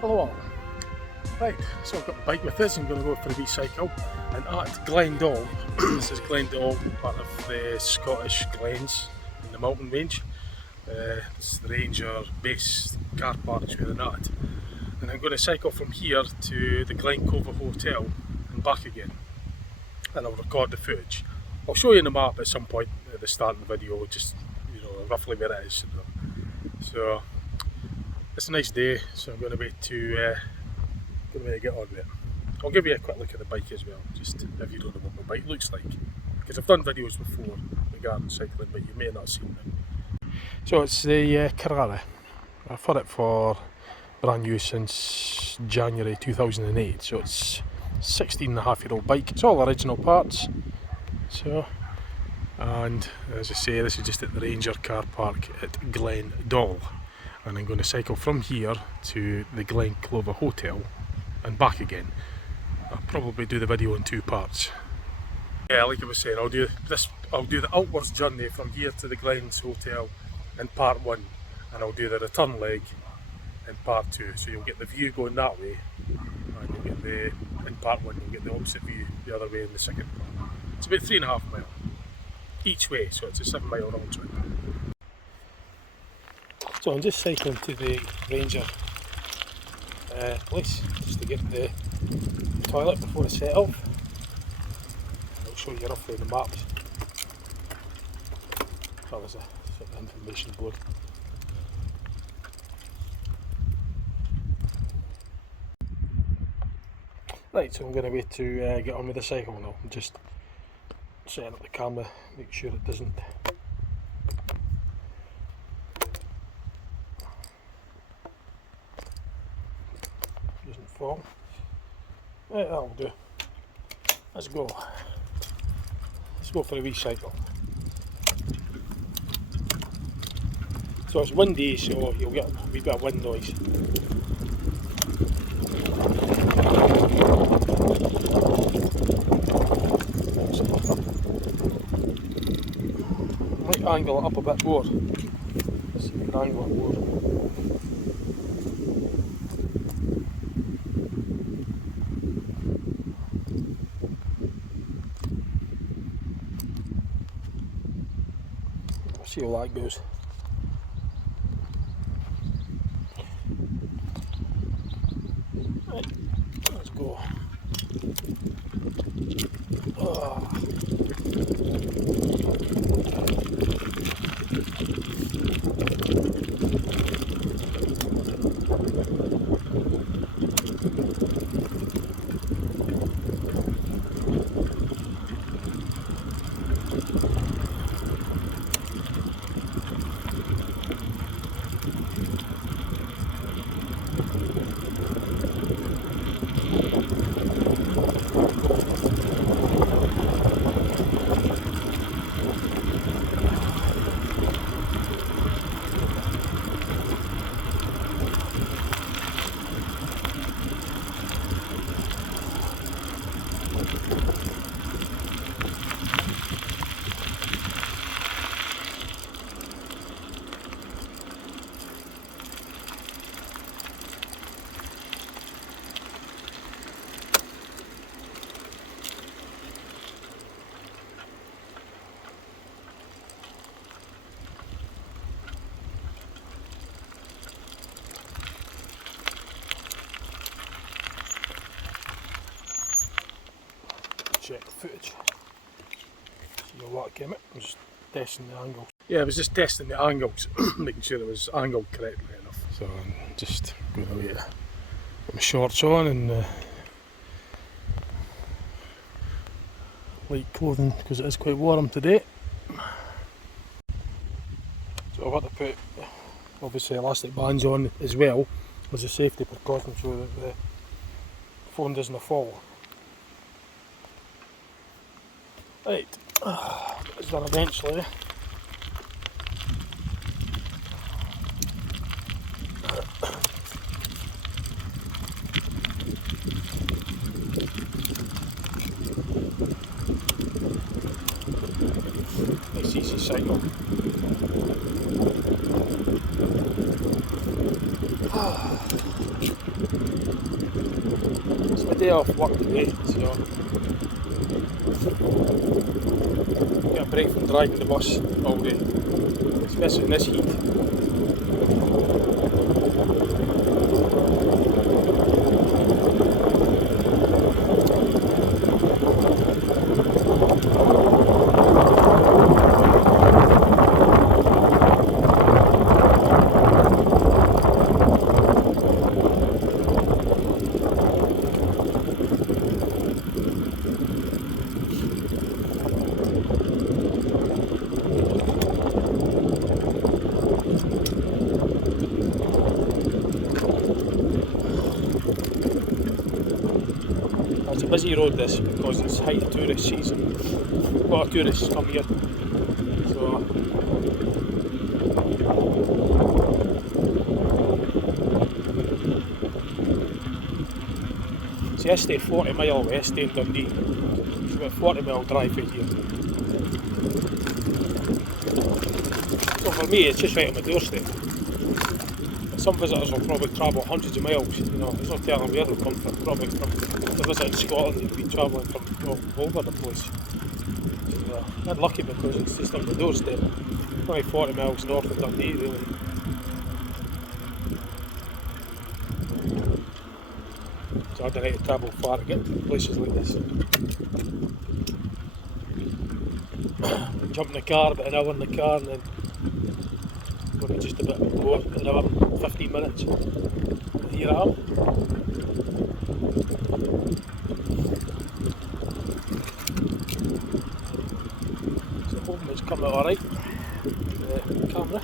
Hello all. Right, so I've got the bike with us. I'm going to go for a wee cycle, and at Glen Doll, this is Glen Doll, part of the Scottish Glens in the mountain range. It's the ranger base car parks where they're at, and I'm going to cycle from here to the Glen Clova Hotel and back again, and I'll record the footage. I'll show you on the map at some point at the start of the video, just roughly where it is. So it's a nice day, so I'm going to wait to get on with it. I'll give you a quick look at the bike as well, just if you don't know what my bike looks like, because I've done videos before regarding cycling, but you may not have seen them. So it's the Carrara. I've had it for brand new since January 2008, so it's 16.5-year-old bike. It's all original parts. So, and as I say, this is just at the Ranger car park at Glen Doll, and I'm going to cycle from here to the Glen Clova Hotel and back again. I'll probably do the video in two parts. Yeah, like I was saying, I'll do the outwards journey from here to the Glens Hotel in part one, and I'll do the return leg in part two. So you'll get the view going that way, and you'll get in part one you'll get the opposite view the other way in the second part. It's about 3.5 miles each way, so it's a 7-mile round trip. So I'm just cycling to the Ranger place, just to get the toilet before I set off. I'll show you roughly the maps. That was a sort of information board. Right, so I'm going to wait to get on with the cycle now. I'm just setting up the camera, make sure it doesn't fall. Right, that'll do. Let's go. Let's go for a wee cycle. So it's windy, so you'll get a wee bit of wind noise. Might angle it up a bit more. Let's see if we can angle it more. See how that goes. Right, let's go. Check the footage. See what came it. I'm just testing the angles. Yeah, I was just testing the angles, making sure it was angled correctly enough. So I'm just going to get my shorts on and light clothing because it is quite warm today. So I've had to put obviously elastic bands on as well as a safety precaution so that the phone doesn't fall. Right, it's done eventually. Nice easy cycle. day off work today, so get a break from driving the bus all day, especially in this heat. It's a busy road this because it's height of tourist season. A lot of tourists come here. See, I stay 40 mile away, I stay in Dundee. It's about a 40 mile drive out here. So for me, it's just right on my doorstep. Some visitors will probably travel hundreds of miles, you know, there's no telling where they'll come from. Probably from the visit in Scotland, they'll be travelling from all over the place. So, I'm lucky because it's just on the doorstep. Only 40 miles north of Dundee, really. So I don't have to travel far to get to places like this. Jump in the car, about an hour in the car, and then maybe just a bit more, an hour, 15 minutes. And here I am. So hoping it's coming out alright, the camera.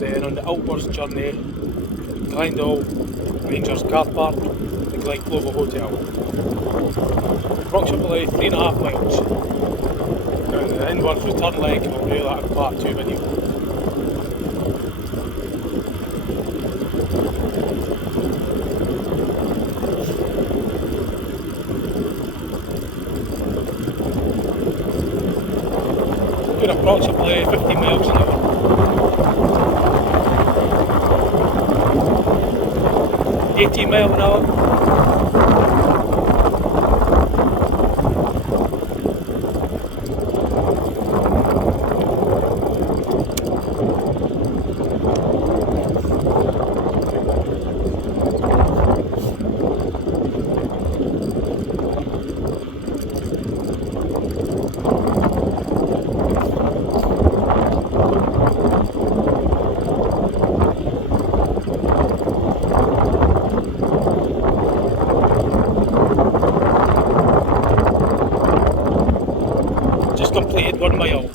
On the outwards journey, Glen Doll, Rangers car park, the Glen Clova Hotel. Approximately 3.5 miles. Now the inwards return leg, I'll do that in part 2 video. Doing approximately 50 miles an hour. 18 mile an hour. Completed 1 mile.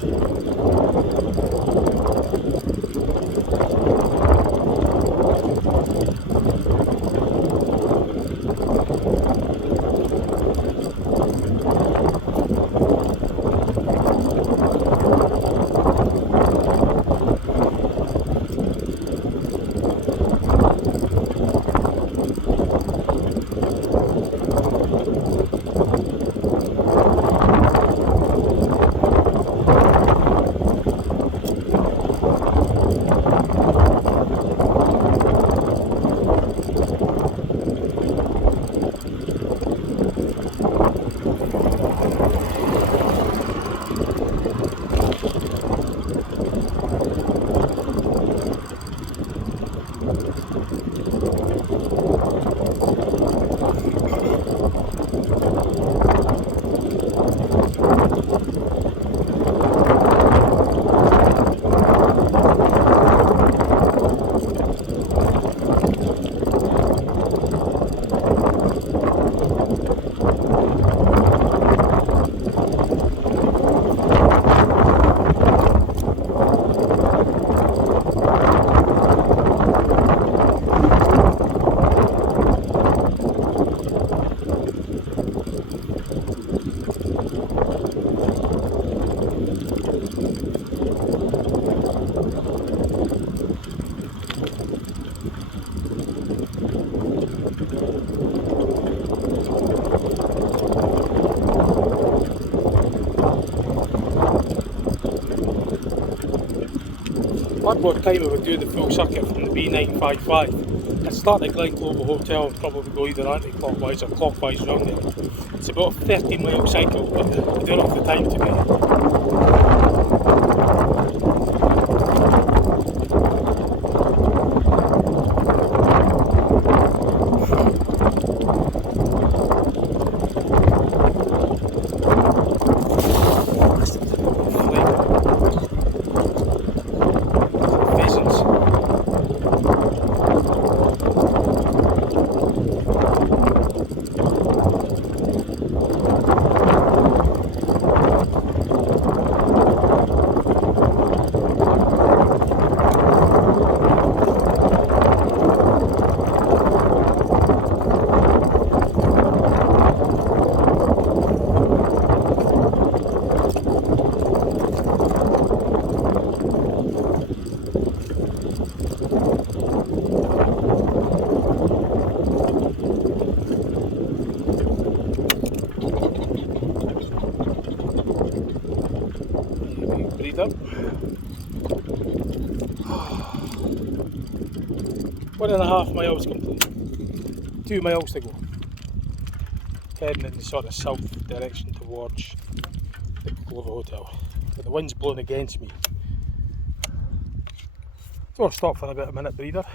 One more time I would do the full circuit from the B955. I'd start at Glen Clova Hotel and probably go either anti-clockwise or clockwise round there. It's about a 30-mile cycle, but I don't have the time today. Breathe up. 1.5 miles complete. 2 miles to go. Heading in the sort of south direction towards the Clova Hotel. But the wind's blowing against me. So I'll stop for a bit of a minute breather. I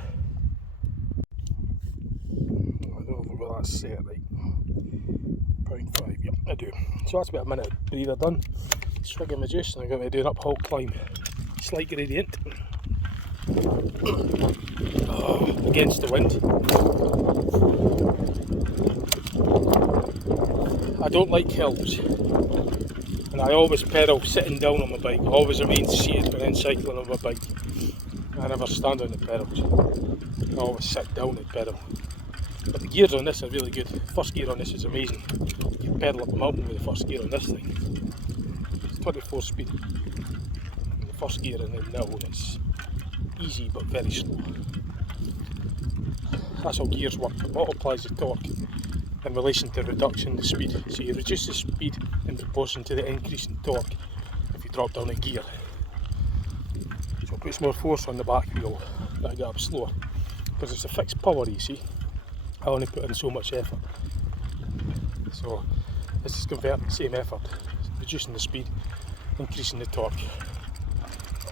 don't know whether that's set right. 0.5, yep, I do. So that's about a minute breather done. Swig of my juice and I'm going to do an uphill climb. Slight gradient. Oh, against the wind. I don't like hills. And I always pedal sitting down on my bike. I always remain seated when I'm cycling on my bike. I never stand on the pedals. I always sit down and pedal. But the gears on this are really good. First gear on this is amazing. You can pedal up the mountain with the first gear on this thing. 24 speed. The first gear in the nil is easy but very slow. That's how gears work. It multiplies the torque in relation to reduction the speed. So you reduce the speed in proportion to the increase in torque if you drop down a gear. So it puts more force on the back wheel but I get up slower. Because it's a fixed power, you see. I only put in so much effort. So this is converting the same effort. Reducing the speed, increasing the torque.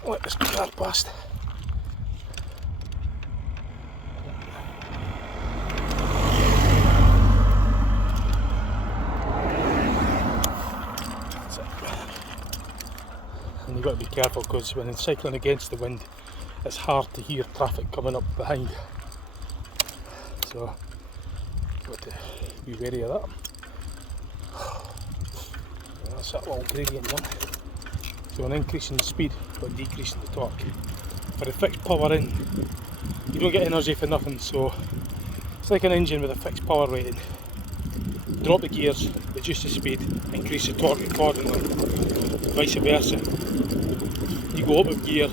Let this car past. That's it. And you've got to be careful because when cycling against the wind, it's hard to hear traffic coming up behind. So you've got to be wary of that. That's that little gradient done. So an increase in the speed but decreasing the torque. For a fixed power in, you don't get energy for nothing, so it's like an engine with a fixed power rating. Drop the gears, reduce the speed, increase the torque accordingly, vice versa. You go up a gear,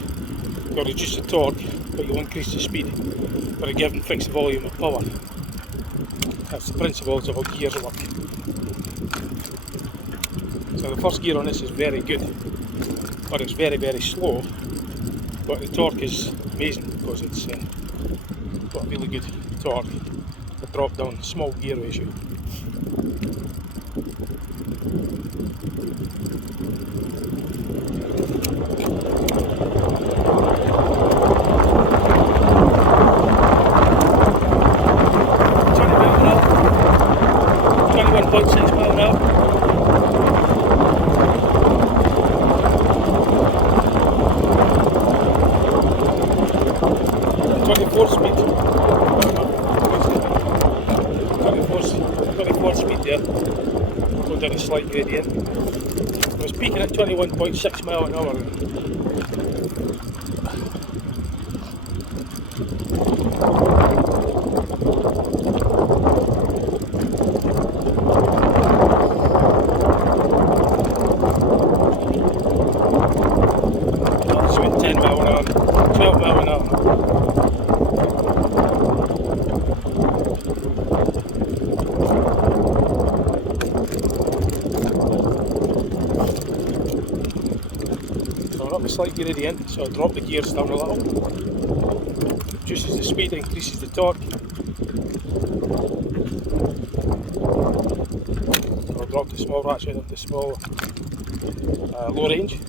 you'll reduce the torque but you'll increase the speed for a given fixed volume of power. That's the principles of how gears work. So the first gear on this is very good, but it's very very slow, but the torque is amazing because it's got a really good torque. The drop down small gear ratio. Slight gradient. I was peaking at 21.6 mile an hour. That's about 10 mile an hour, 12 mile an hour. So not the slight gradient, so I drop the gears down a little. Reduces the speed, increases the torque. I'll drop the small ratchet into small low range.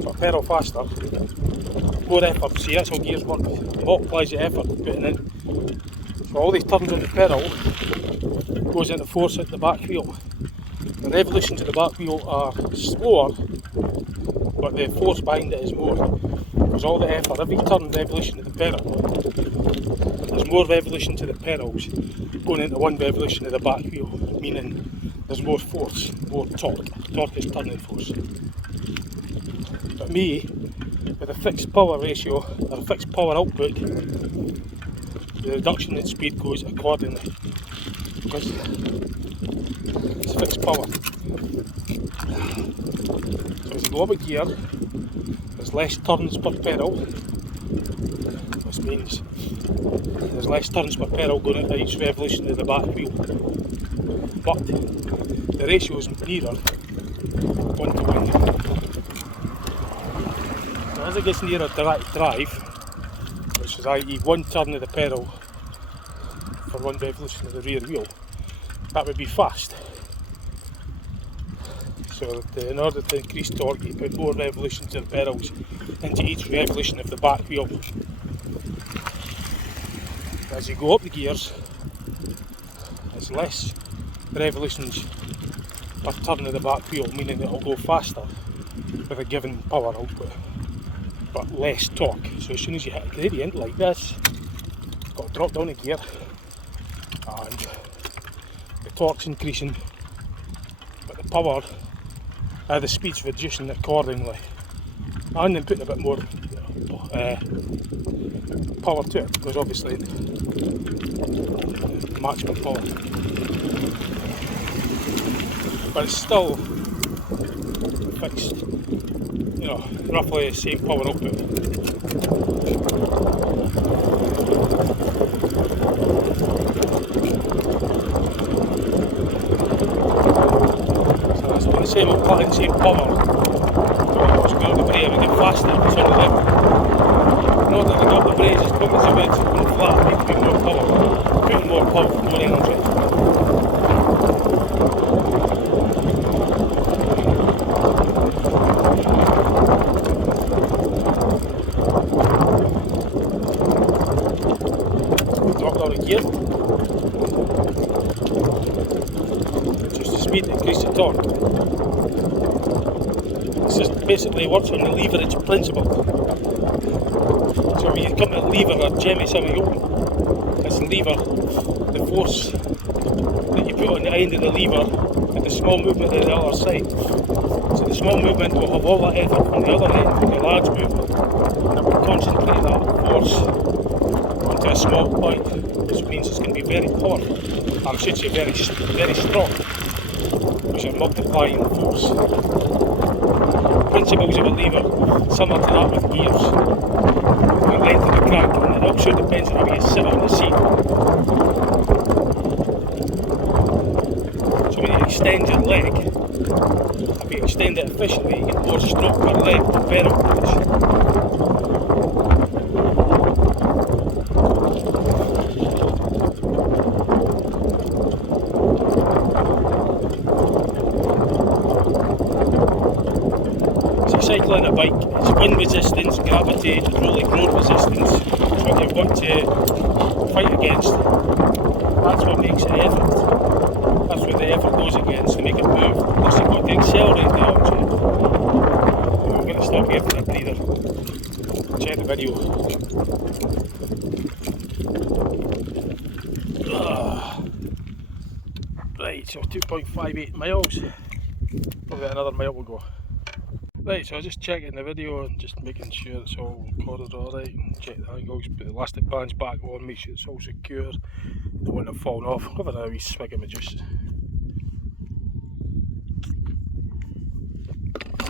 So I pedal faster, more effort. See, that's how gears work. Multiplies the effort putting in. So all these turns on the pedal goes into force at the back wheel. The revolutions at the back wheel are slower, but the force behind it is more. Because all the effort, every turn revolution of the pedal, there's more revolution to the pedals going into one revolution of the back wheel, meaning there's more force, more torque. Torque is turning force. But me, with a fixed power ratio, or a fixed power output, the reduction in speed goes accordingly. Because it's fixed power. So as you go up a gear, there's less turns per pedal, which means there's less turns per pedal going into each revolution of the back wheel. But the ratio is nearer 1 to 1. So as it gets nearer direct drive, which is i.e. 1 turn of the pedal for 1 revolution of the rear wheel, that would be fast. So in order to increase torque, you put more revolutions of the pedals into each revolution of the back wheel. As you go up the gears, there's less revolutions per turn of the back wheel, meaning it will go faster with a given power output, but less torque. So as soon as you hit a gradient like this, it's got to drop down a gear, and the torque's increasing, but the power, the speed's reducing accordingly, and then putting a bit more power to it, because obviously maximum power. But it's still fixed, roughly the same power output. So it's the same applying, same power. It's going up the brake and get faster, it's on the level. In order to go up the brakes as quick as a bit, more flat, it needs to be more power. Putting more power, more energy. Drop down a gear. Reduce the speed, increase the torque. This is basically works on the leverage principle. So when you come to lever or jemmy something open, it's the lever, the force that you put on the end of the lever and the small movement on the other side. So the small movement will have all that effort on the other end, the large movement, and it will concentrate that force onto a small point, which means it's going to be very powerful, or I should say very strong, which are multiplying the force. Principles of a lever, similar to that with gears. The length of the crank, and it also depends on how you sit on the seat. So when you extend your leg, if you extend it efficiently, you get more stroke per leg per pedal push. Cycling a bike, it's wind resistance, gravity, rolling road resistance. That's what you've got to fight against. That's what makes the effort. That's what the effort goes against to make it move. Plus you've got to accelerate the object. I'm going to stop here for a breather. Check the video. Right, so 2.58 miles. Probably another mile to go. Right, so I was just checking the video and just making sure it's all recorded alright, check the angles, put the elastic bands back on, make sure it's all secure, don't want it falling off. Have another wee swig of my juice.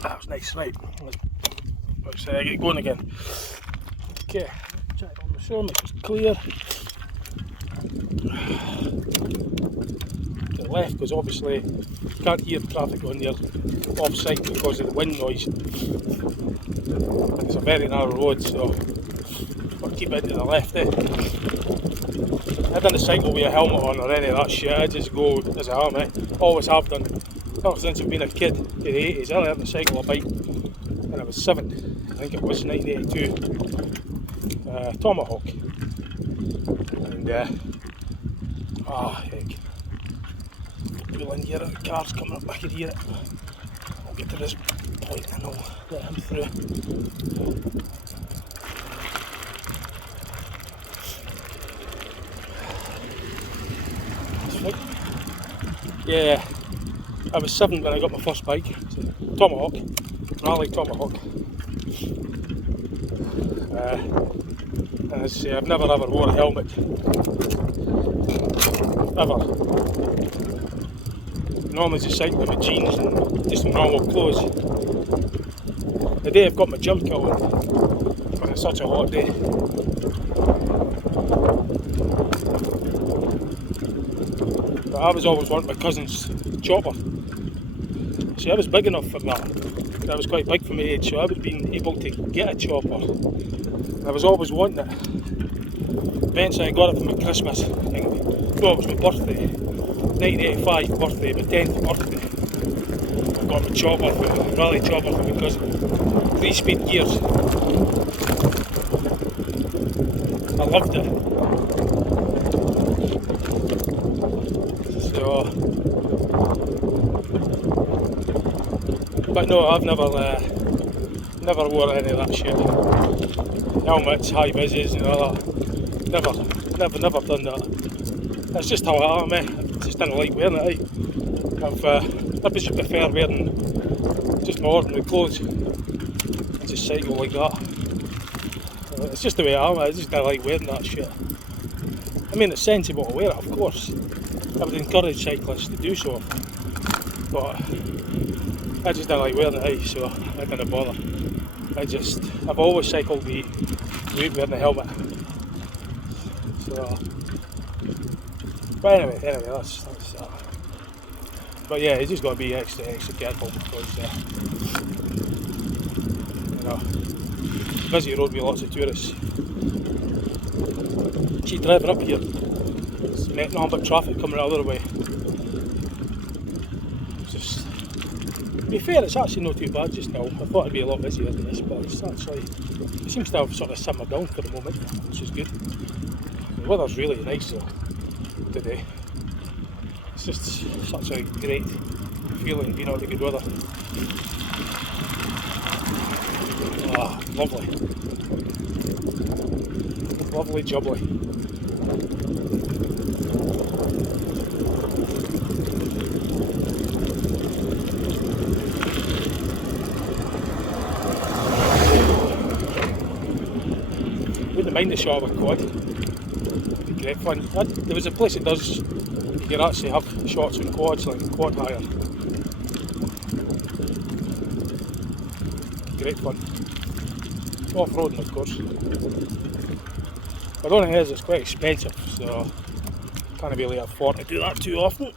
That was nice, right, let's get going again. Okay, check on the shore, make it clear. To the left, because obviously you can't hear traffic on there. off site because of the wind noise. It's a very narrow road, so I'll keep it to the left. I didn't cycle with a helmet on or any of that shit. I just go as I am. Always have done. Ever since I've been a kid in the 80s. I learned to cycle a bike when I was 7. I think it was 1982. Tomahawk. And heck. Pull in here, the car's coming up, I can hear it. I'll get to this point and I'll let him through. Yeah, I was 7 when I got my first bike. It's a Tomahawk, Rally Tomahawk. And as I say, I've never ever wore a helmet. Ever. Normally just cycling with jeans and just normal clothes. The day I've got my jump kit on, because it's such a hot day. But I was always wanting my cousin's chopper. See, I was big enough for that. I was quite big for my age, so I would have been able to get a chopper. And I was always wanting it. Eventually I got it for my Christmas. I think it was my birthday. 1985 birthday, my 10th birthday. I got my chopper, a rally chopper for my cousin. 3-speed gears. I loved it. So, but no, I've never wore any of that shit. Helmets, high vises and all that. Never done that. That's just how I am, I just didn't like wearing it, I just prefer wearing just my ordinary clothes. I just cycle like that. It's just the way I am, I just don't like wearing that shit. I mean, it's sensible to wear it, of course. I would encourage cyclists to do so. But I just don't like wearing it, so I didn't bother. I've always cycled without wearing a helmet. So, but anyway, that's but yeah, you just got to be extra careful because busy road with lots of tourists. See, driving up here, it's met nothing but traffic coming the other way. To be fair, it's actually not too bad just now. I thought it'd be a lot busier than this, but it seems to have sort of simmered down for the moment, which is good. The weather's really nice though today. It's just such a great feeling being out in good weather. Ah, lovely. Lovely jubbly. Wouldn't mind a shot of a quad. It'd be great fun. There was a place that does, you can actually have shots with quads, like a quad hire. Great fun. Off-roading, of course. But the only thing is, it's quite expensive, so can't really afford to do that too often.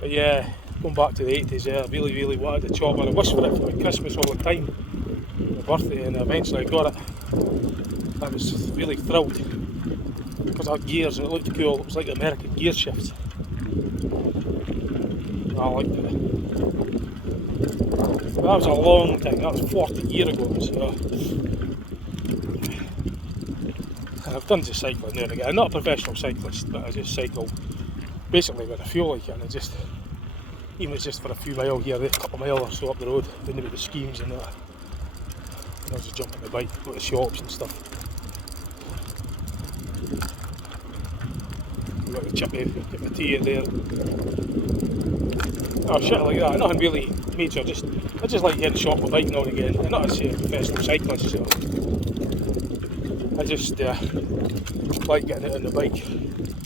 But yeah, going back to the 80s, I really wanted a chopper. I wished for it for my Christmas all the time, my birthday, and eventually I got it. I was really thrilled because I had gears and it looked cool. It was like American gear shifts. I liked it. But that was a long time, that was 40 years ago, so and I've done just cycling now and again. I'm not a professional cyclist, but I just cycle basically when I feel like it, and even if it's just for a few miles here, a couple of miles or so up the road, then with the schemes and that. And I was just jump on the bike, go to shops and stuff. Got the chippy, get my tea in there. Oh, shit like that, nothing really major, I just like getting shot with a bike now and again. I'm not a professional cyclist, so I just like getting out on the bike,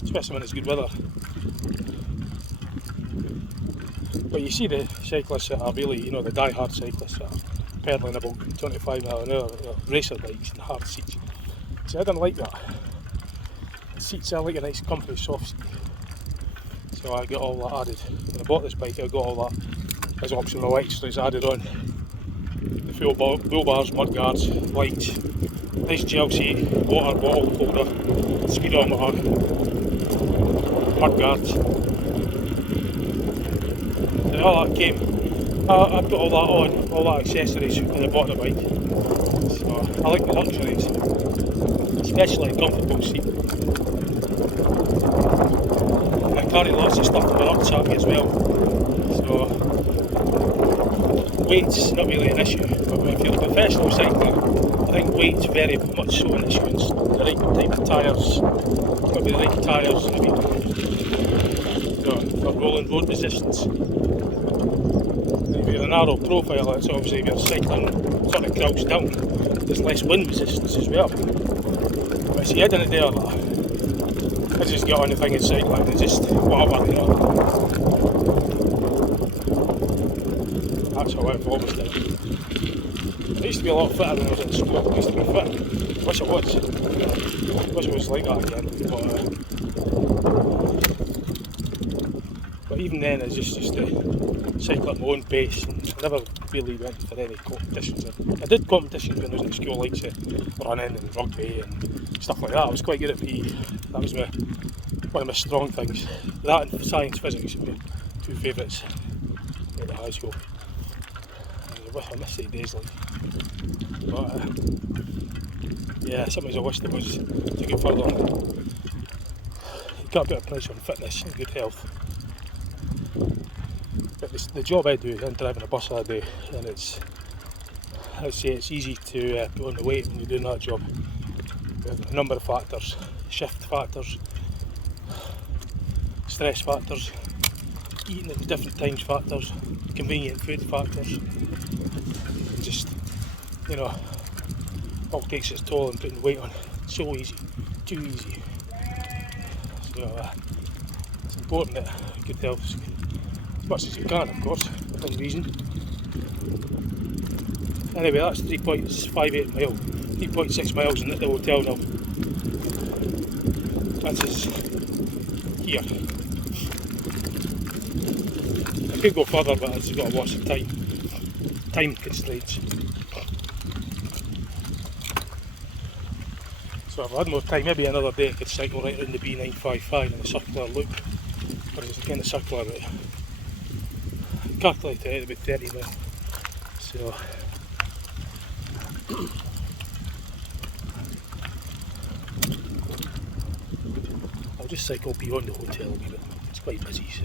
especially when it's good weather. But you see the cyclists that are really, the die-hard cyclists that are pedalling about 25 miles an hour, racer bikes and hard seats. See, I don't like that. The seats are like a nice comfy soft seat. So So I got all that added. When I bought this bike, I got all that as optional extras added on. The fuel bars, mud guards, lights, nice GLC water bottle holder, speedometer, mud guards, and all that came. I put all that on, all that accessories when I bought the bike. So I like the luxuries, especially a comfortable seat. And I carry lots of stuff in my rucksack as well. So weight's not really an issue, but if you're a professional cycler, I think weight's very much so an issue. It's the right type of tyres, got to be the right tyres for rolling road resistance. If you're a narrow profile, it's obviously if you're cycling sort of crouched down, there's less wind resistance as well. But if you head into there, I just get on the thing in cycling and just whatever, you know. That's how I've always done it. I used to be a lot fitter when I was at school. I used to be fit. Wish I was. Wish I was like that again. But even then, it's just to cycle at my own pace. I never really went for any competitions. I did competitions when I was in school, like say, running and rugby and stuff like that. I was quite good at PE. That was one of my strong things. That and science, physics were my two favourites at high school. I miss the days like. But yeah, sometimes I wish there was to go further on it. You got a bit of pressure on fitness and good health. But the job I do, I'm driving a bus all day, and I'd say it's easy to put on the weight when you're doing that job. There's a number of factors, shift factors, stress factors, eating at different times factors, convenient food factors, and just, you know, all takes its toll in putting weight on. So easy, too easy. So it's important that good health, as much as you can, of course, within reason. Anyway, that's 3.58 miles, 3.6 miles in at the hotel now. That is here. I could go further, but I've just got to watch the time constraints. So if I had more time, maybe another day I could cycle right around the B955 in a circular loop. But it's a kind of circular route. Calculated it about 30 now. So I'll just cycle beyond the hotel a wee bit. It's quite busy, so.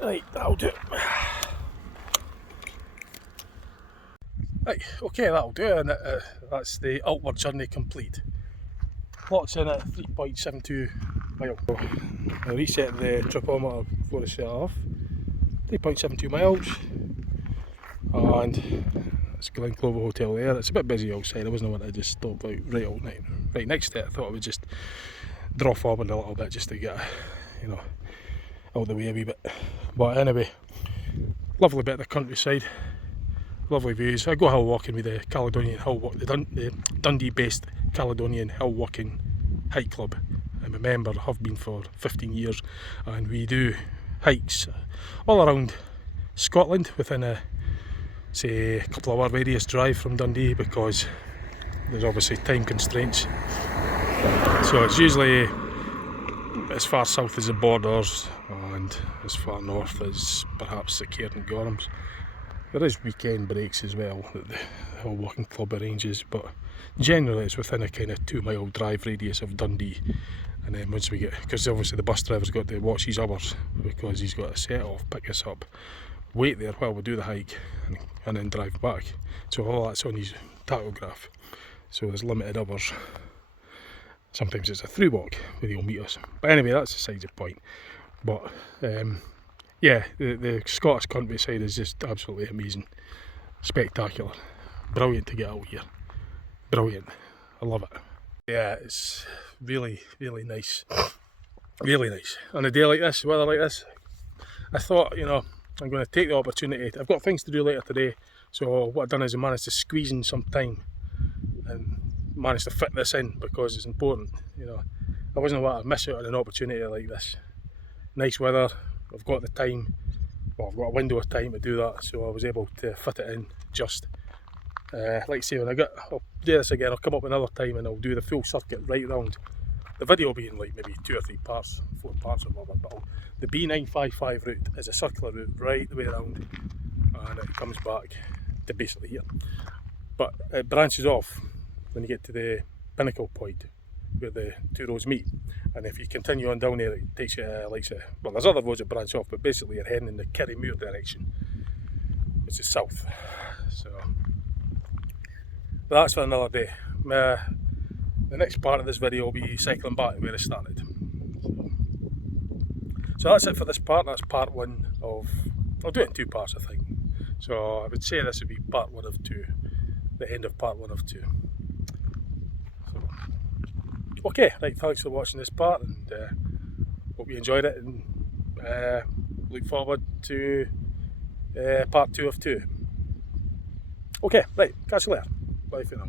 Right, that'll do it. Right, okay, that'll do it, and that's the outward journey complete. Lots in it, 3.72 miles. I reset the tripometer before I set off. 3.72 miles, and it's Glen Clova Hotel there. It's a bit busy outside. I wasn't wanting to just stop out right next to it. I thought I would just draw forward a little bit just to get, you know, out of the way a wee bit. But anyway, lovely bit of the countryside, lovely views. I go hill walking with the Caledonian Hill Walk, the Dundee-based Caledonian Hill Walking Hike Club. I'm a member, have been for 15 years, and we do hikes all around Scotland within a, say, a couple of hour radius drive from Dundee, because there's obviously time constraints. So it's usually as far south as the Borders and as far north as perhaps the Cairn and Gorhams. There is weekend breaks as well that the Hill Walking Club arranges, but generally it's within a kind of 2 mile drive radius of Dundee. And then once we get, because obviously the bus driver's got to watch his hours, because he's got to set off, pick us up, wait there while we do the hike, and then drive back. So all that's on his tachograph. So there's limited hours Sometimes it's a through walk where they'll meet us. But anyway, that's besides the point. But yeah, the Scottish countryside is just absolutely amazing, spectacular, brilliant to get out here, brilliant. I love it. Yeah, it's really, really nice, really nice. On a day like this, weather like this, I thought, you know, I'm going to take the opportunity. I've got things to do later today, so what I've done is I managed to squeeze in some time and managed to fit this in because it's important. You know, I wasn't want to miss out on an opportunity like this. Nice weather, I've got the time, well, I've got a window of time to do that, so I was able to fit it in just. Like I say, when I'll do this again, I'll come up another time and I'll do the full circuit right round. The video will be in like maybe 2 or 3 parts, 4 parts or whatever, but the B955 route is a circular route right the way around, and it comes back to basically here. But it branches off when you get to the pinnacle point where the two roads meet, and if you continue on down there, it takes you well, there's other roads that branch off, but basically you're heading in the Kirriemuir direction, which is south. So but that's for another day. The next part of this video will be cycling back where I started. So that's it for this part. That's part 1 of, I'll do it in 2 parts, I think. So I would say this would be part 1 of 2, the end of part 1 of 2. So, okay, right, thanks for watching this part, and hope you enjoyed it, and look forward to part 2 of 2. Okay, right, catch you later. Bye for now.